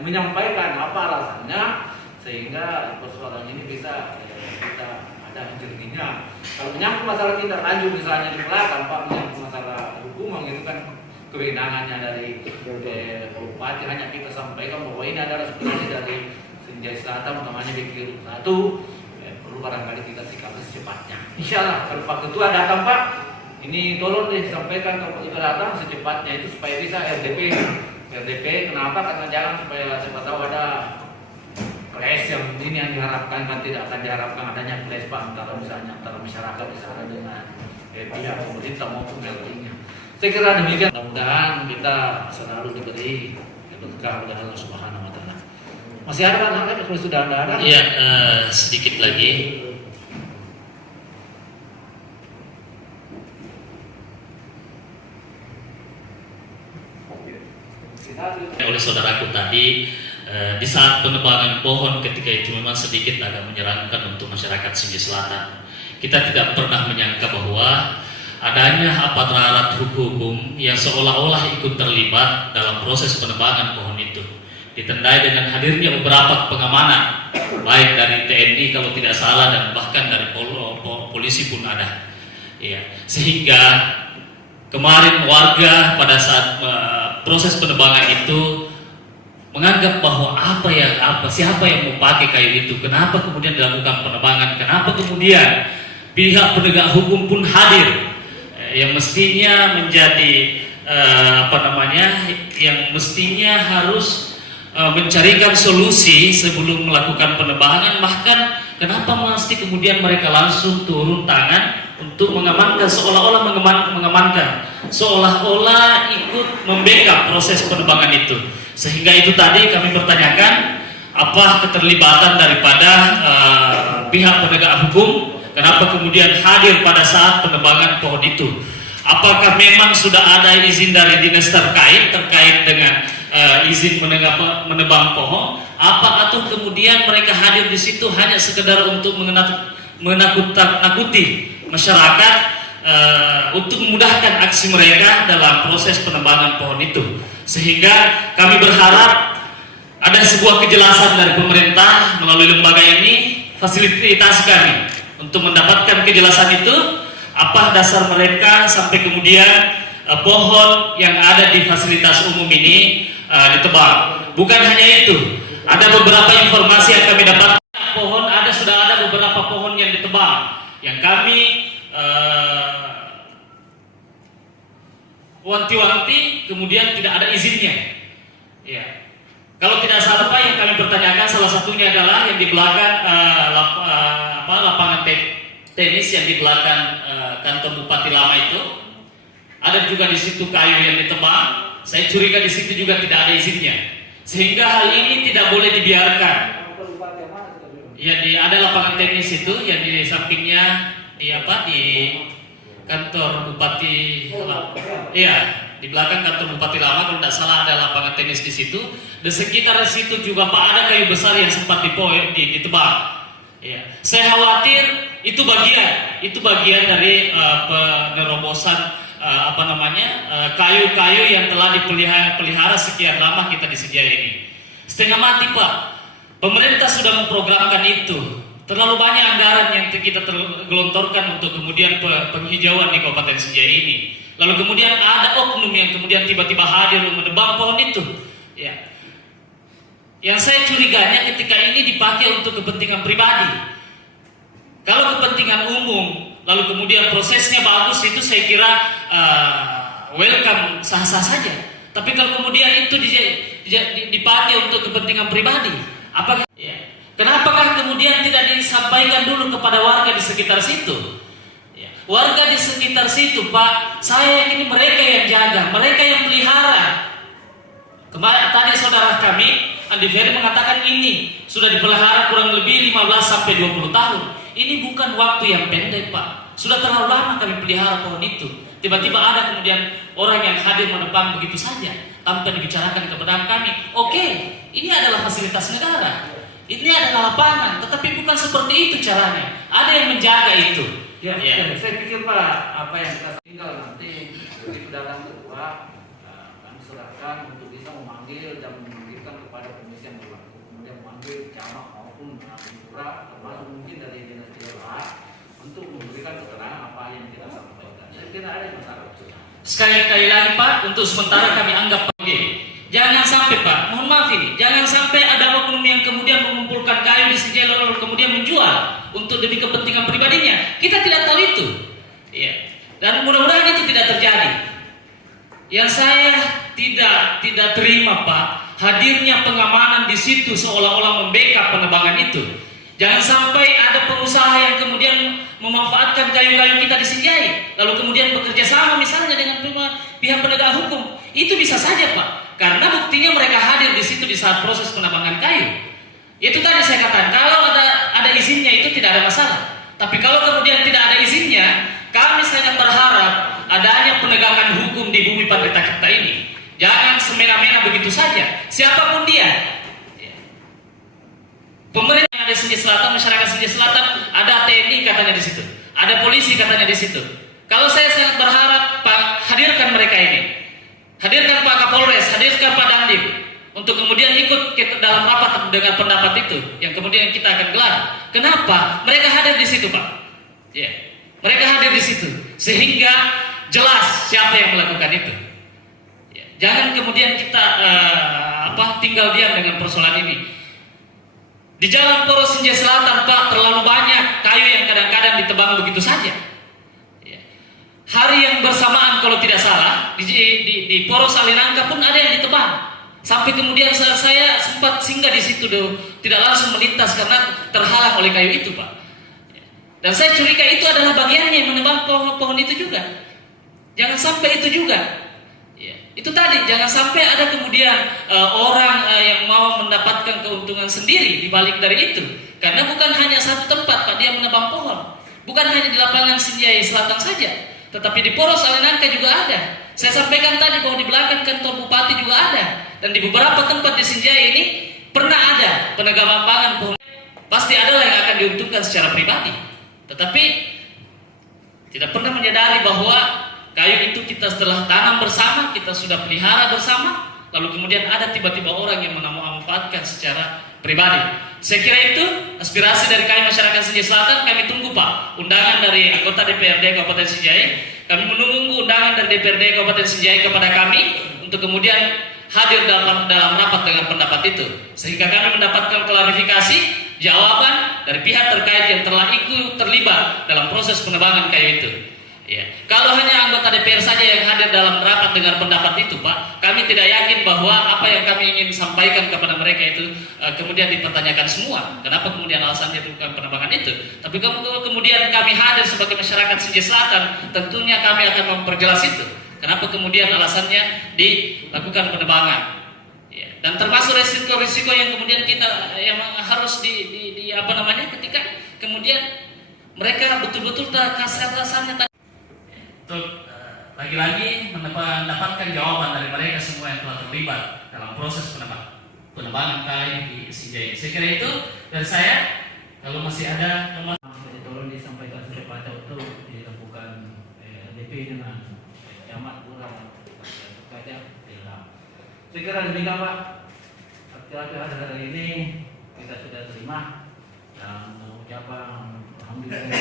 menyampaikan apa alasannya sehingga persoalan ini bisa kita ada jerninya. Kalau menyangkut masalah tindak lanjut misalnya di belakang Pak, menyangkut masalah hukum itu kan kewenangannya dari Bupati, hanya kita sampaikan bahwa ini adalah sebenarnya dari Sinjai Selatan namanya BQ 1, perlu barangkali kita sikapi secepatnya. Insyaallah kalau Pak Ketua datang Pak, ini tolong disampaikan ke Pak Ketua datang secepatnya itu supaya bisa RDP. Kenapa? Karena jangan supaya siapa tahu ada clash yang ini yang diharapkan, kan tidak akan diharapkan adanya clash Pak antara misalnya antara masyarakat di sana dengan pihak pemerintah maupun LT-nya. Saya kira demikian. Mudah-mudahan kita selalu diberi berkah oleh Allah Subhanahu Wa Taala. Masih ada kan angkat kalau sudah ada? Iya, sedikit lagi. Oleh saudaraku tadi, di saat penebangan pohon ketika itu memang sedikit agak menyeramkan untuk masyarakat Sinjai Selatan. Kita tidak pernah menyangka bahwa adanya aparat hukum yang seolah-olah ikut terlibat dalam proses penebangan pohon itu, ditandai dengan hadirnya beberapa pengamanan, baik dari TNI kalau tidak salah dan bahkan dari polisi pun ada. Ya, sehingga kemarin warga pada saat proses penebangan itu menganggap bahwa siapa yang mau pakai kayu itu, kenapa kemudian dilakukan penebangan, kenapa kemudian pihak penegak hukum pun hadir, yang mestinya menjadi yang mestinya harus mencarikan solusi sebelum melakukan penebangan, bahkan kenapa mesti kemudian mereka langsung turun tangan untuk mengamankan, seolah-olah mengamankan, seolah-olah ikut membackup proses penebangan itu. Sehingga itu tadi kami pertanyakan apa keterlibatan daripada pihak penegak hukum, kenapa kemudian hadir pada saat penebangan pohon itu. Apakah memang sudah ada izin dari dinas terkait dengan izin menebang pohon, atau kemudian mereka hadir di situ hanya sekedar untuk menakut-nakuti masyarakat untuk memudahkan aksi mereka dalam proses penebangan pohon itu. Sehingga kami berharap ada sebuah kejelasan dari pemerintah melalui lembaga ini, fasilitasi kami untuk mendapatkan kejelasan itu, apa dasar mereka sampai kemudian pohon yang ada di fasilitas umum ini ditebang. Bukan hanya itu, ada beberapa informasi yang kami dapatkan, sudah ada beberapa pohon yang ditebang yang kami wanti-wanti kemudian tidak ada izinnya. Ya. Kalau tidak salah Pak, yang kami pertanyakan salah satunya adalah yang di belakang lapangan tenis yang di belakang kantor Bupati lama itu. Ada juga di situ kayu yang ditebang. Saya curiga di situ juga tidak ada izinnya. Sehingga hal ini tidak boleh dibiarkan. Ya, ada lapangan tenis itu yang di sampingnya di kantor Bupati. Iya, di belakang kantor Bupati lama kalau tidak salah ada lapangan tenis di situ. Di sekitar situ juga Pak ada kayu besar yang sempat ditebang. Ya, saya khawatir itu bagian dari penerobosan kayu-kayu yang telah dipelihara sekian lama kita di Sinjai ini. Setengah mati Pak. Pemerintah sudah memprogramkan itu. Terlalu banyak anggaran yang kita gelontorkan untuk kemudian penghijauan di Kabupaten Sinjai ini. Lalu kemudian ada oknum yang kemudian tiba-tiba hadir menebang pohon itu. Ya. Yang saya curiganya ketika ini dipakai untuk kepentingan pribadi. Kalau kepentingan umum, lalu kemudian prosesnya bagus, itu saya kira welcome, sah-sah saja. Tapi kalau kemudian itu dipakai untuk kepentingan pribadi, apakah? Ya. Kenapakah kemudian tidak disampaikan dulu kepada warga di sekitar situ? Ya. Warga di sekitar situ, Pak, saya yakin mereka yang jaga, mereka yang pelihara. Kemarin tadi saudara kami Andi Ferry mengatakan ini sudah dipelihara kurang lebih 15-20 tahun. Ini bukan waktu yang pendek Pak. Sudah terlalu lama kami pelihara pohon itu. Tiba-tiba ada kemudian orang yang hadir menebang begitu saja tanpa dibicarakan kepada kami. Oke, ini adalah fasilitas negara. Ini adalah lapangan, tetapi bukan seperti itu caranya. Ada yang menjaga itu. Ya. Saya pikir Pak, apa yang kita tinggal nanti di datang kedua kami serahkan untuk bisa memanggil dan memanggilkan kepada Camat maupun Lurah, termasuk mungkin dari dinas DLH untuk memberikan keterangan apa yang kita sampaikan. Saya kira ada masalah. Sekali lagi Pak, untuk sementara kami anggap oke. Jangan sampai Pak, mohon maaf ini, jangan sampai ada oknum yang kemudian mengumpulkan kayu di Senjai lalu kemudian menjual untuk demi kepentingan pribadinya. Kita tidak tahu itu. Ya. Dan mudah-mudahan itu tidak terjadi. Yang saya tidak terima Pak, hadirnya pengamanan di situ seolah-olah membackup penebangan itu. Jangan sampai ada pengusaha yang kemudian memanfaatkan kayu-kayu kita di Senjai, lalu kemudian bekerja sama misalnya dengan pihak penegak hukum. Itu bisa saja Pak, karena buktinya mereka hadir di situ di saat proses penambangan kayu. Itu tadi saya katakan, kalau ada izinnya itu tidak ada masalah. Tapi kalau kemudian tidak ada izinnya, kami sangat berharap adanya penegakan hukum di bumi Pantai Taketa ini. Jangan semena-mena begitu saja, siapapun dia. Pemerintah yang ada di Senjai Selatan, masyarakat Senjai Selatan, ada TNI katanya di situ, ada polisi katanya di situ. Kalau saya sangat berharap Pak, hadirkan mereka ini, hadirkan Pak Kapolres, hadirkan Pak Dandim, untuk kemudian ikut dalam rapat dengan pendapat itu, yang kemudian kita akan gelar. Kenapa? Mereka hadir di situ Pak. Ya, mereka hadir di situ, sehingga jelas siapa yang melakukan itu. Ya, jangan kemudian kita tinggal diam dengan persoalan ini. Di Jalan Poros Senjai Selatan Pak, terlalu banyak kayu yang kadang-kadang ditebang begitu saja. Ya. Hari yang bersamaan kalau tidak salah di Poros Alinangka pun ada yang ditebang. Sampai kemudian saya sempat singgah di situ tidak langsung melintas karena terhalang oleh kayu itu Pak. Ya. Dan saya curiga itu adalah bagiannya yang menebang pohon-pohon itu juga. Jangan sampai itu juga. Ya. Itu tadi, jangan sampai ada kemudian orang yang mau mendapatkan keuntungan sendiri di balik dari itu. Karena bukan hanya satu tempat Pak dia menebang pohon. Bukan hanya di lapangan Senjai Selatan saja, tetapi di Poros Alinangka juga ada. Saya sampaikan tadi bahwa di belakang kantor bupati juga ada. Dan di beberapa tempat di Senjai ini pernah ada penebang pohon. Pasti adalah yang akan diuntungkan secara pribadi. Tetapi tidak pernah menyadari bahwa kayu itu kita setelah tanam bersama, kita sudah pelihara bersama, lalu kemudian ada tiba-tiba orang yang memanfaatkan secara pribadi. Saya kira itu aspirasi dari kami masyarakat Senjai Selatan. Kami tunggu Pak undangan dari anggota DPRD Kabupaten Senjai. Kami menunggu undangan dari DPRD Kabupaten Senjai kepada kami untuk kemudian hadir dalam rapat dengan pendapat itu, sehingga kami mendapatkan klarifikasi jawaban dari pihak terkait yang telah ikut terlibat dalam proses penebangan kayu itu. Ya. Kalau hanya anggota DPR saja yang hadir dalam rapat dengan pendapat itu Pak, kami tidak yakin bahwa apa yang kami ingin sampaikan kepada mereka itu kemudian dipertanyakan semua. Kenapa kemudian alasannya bukan penebangan itu? Tapi kalau kemudian kami hadir sebagai masyarakat Senjai Selatan, tentunya kami akan memperjelas itu. Kenapa kemudian alasannya dilakukan penebangan? Ya. Dan termasuk risiko-risiko yang kemudian kita yang harus ketika kemudian mereka betul-betul kasar-kasarnya untuk lagi-lagi mendapatkan jawaban dari mereka semua yang telah terlibat dalam proses penebangan kayu di Senjai. Saya kira itu dari saya. Kalau masih ada tolong disampaikan supaya Pak untuk dilakukan DP dengan camat Lurah saja. Saya kira demikian Pak. Aktivitas hari ini kita sudah terima dan mengucapkan alhamdulillah.